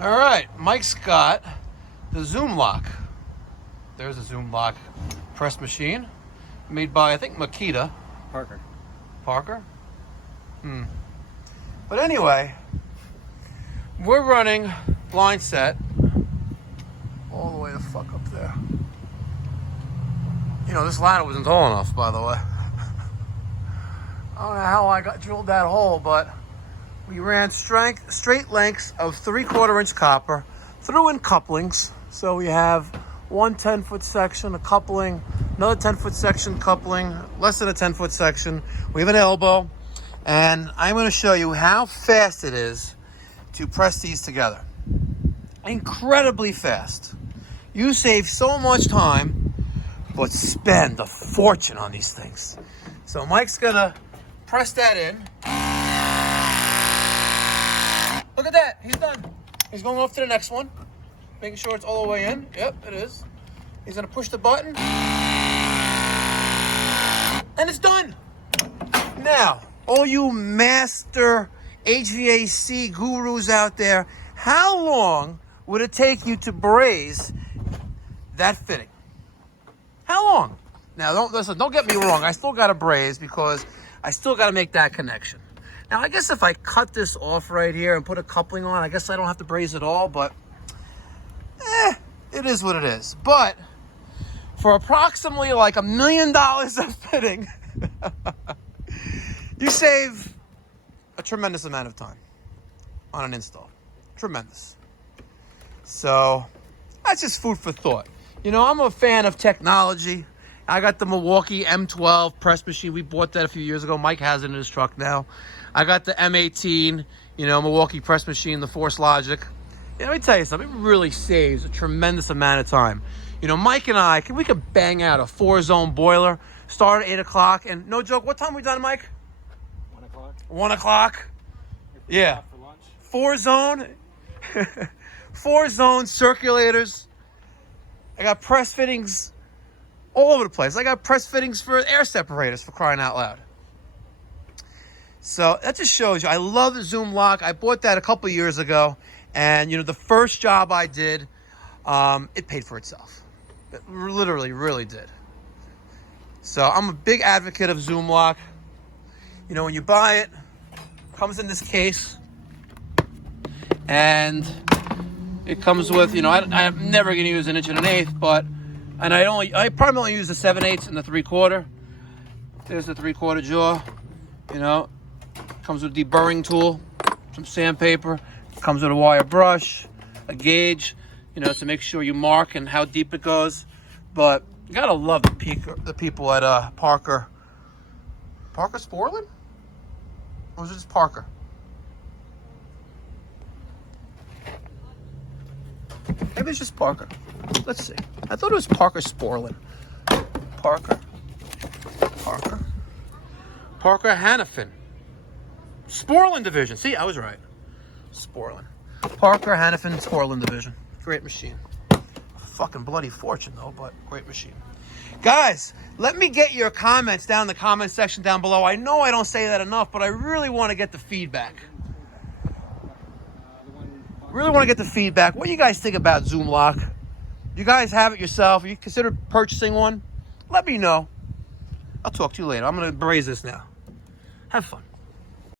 All right, Mike's got the ZoomLock. There's a ZoomLock press machine made by, I think, Makita. Parker? But anyway, we're running line set all the way the fuck up there. You know, this ladder wasn't tall enough, by the way. I don't know how I got drilled that hole, but we ran straight lengths of 3/4 inch copper, threw in couplings. So we have one 10-foot section, a coupling, another 10-foot section coupling, less than a 10-foot section. We have an elbow, and I'm going to show you how fast it is to press these together. Incredibly fast. You save so much time, but spend a fortune on these things. So Mike's going to press that in. Look at that, he's done. He's going off to the next one, making sure it's all the way in. Yep, it is. He's gonna push the button, and it's done. Now, all you master HVAC gurus out there, how long would it take you to braze that fitting? How long? Now, don't get me wrong. I still got to braze because I still got to make that connection. Now, I guess if I cut this off right here and put a coupling on, I guess I don't have to braze it all, but it is what it is. But for approximately like $1 million of fitting, you save a tremendous amount of time on an install. Tremendous. So that's just food for thought. You know, I'm a fan of technology. I got the Milwaukee M12 press machine. We bought that a few years ago. Mike has it in his truck now. I got the M18, Milwaukee press machine, the Force Logic. Let me tell you something. It really saves a tremendous amount of time. Mike and I, we could bang out a 4-zone boiler, start at 8 o'clock, and no joke, what time are we done, Mike? 1 o'clock. 1 o'clock? Yeah. For lunch. 4-zone. 4-zone circulators. I got press fittings all over the place. I got press fittings for air separators, for crying out loud. So that just shows you. I love the ZoomLock. I bought that a couple years ago. And, the first job I did, it paid for itself. It literally, really did. So I'm a big advocate of ZoomLock. When you buy it, it comes in this case. And it comes with, I'm never going to use 1 1/8 inch, I probably only use the 7/8 and the 3/4. There's the 3/4 jaw, comes with a deburring tool, some sandpaper, comes with a wire brush, a gauge, to make sure you mark and how deep it goes. But you gotta love the people at Parker Sporland? Or was it just Parker? Maybe it's just Parker. Let's see. I thought it was Parker Sporland. Parker Hannafin. Sporland division. See, I was right. Sporland. Parker Hannafin Sporland division. Great machine. Fucking bloody fortune though, but great machine. Guys, let me get your comments down in the comment section down below. I know I don't say that enough, but I really want to get the feedback. What do you guys think about ZoomLock? You guys have it yourself? You consider purchasing one? Let me know. I'll talk to you later. I'm going to braze this now. Have fun.